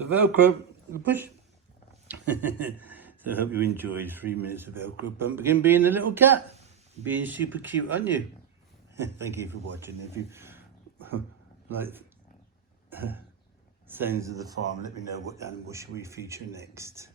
the Velcro, the push. So I hope you enjoyed 3 minutes of Velcro Pumpkin being a little cat. Being super cute, aren't you? Thank you for watching. If you like Sounds of the Farm, let me know what animal should we feature next.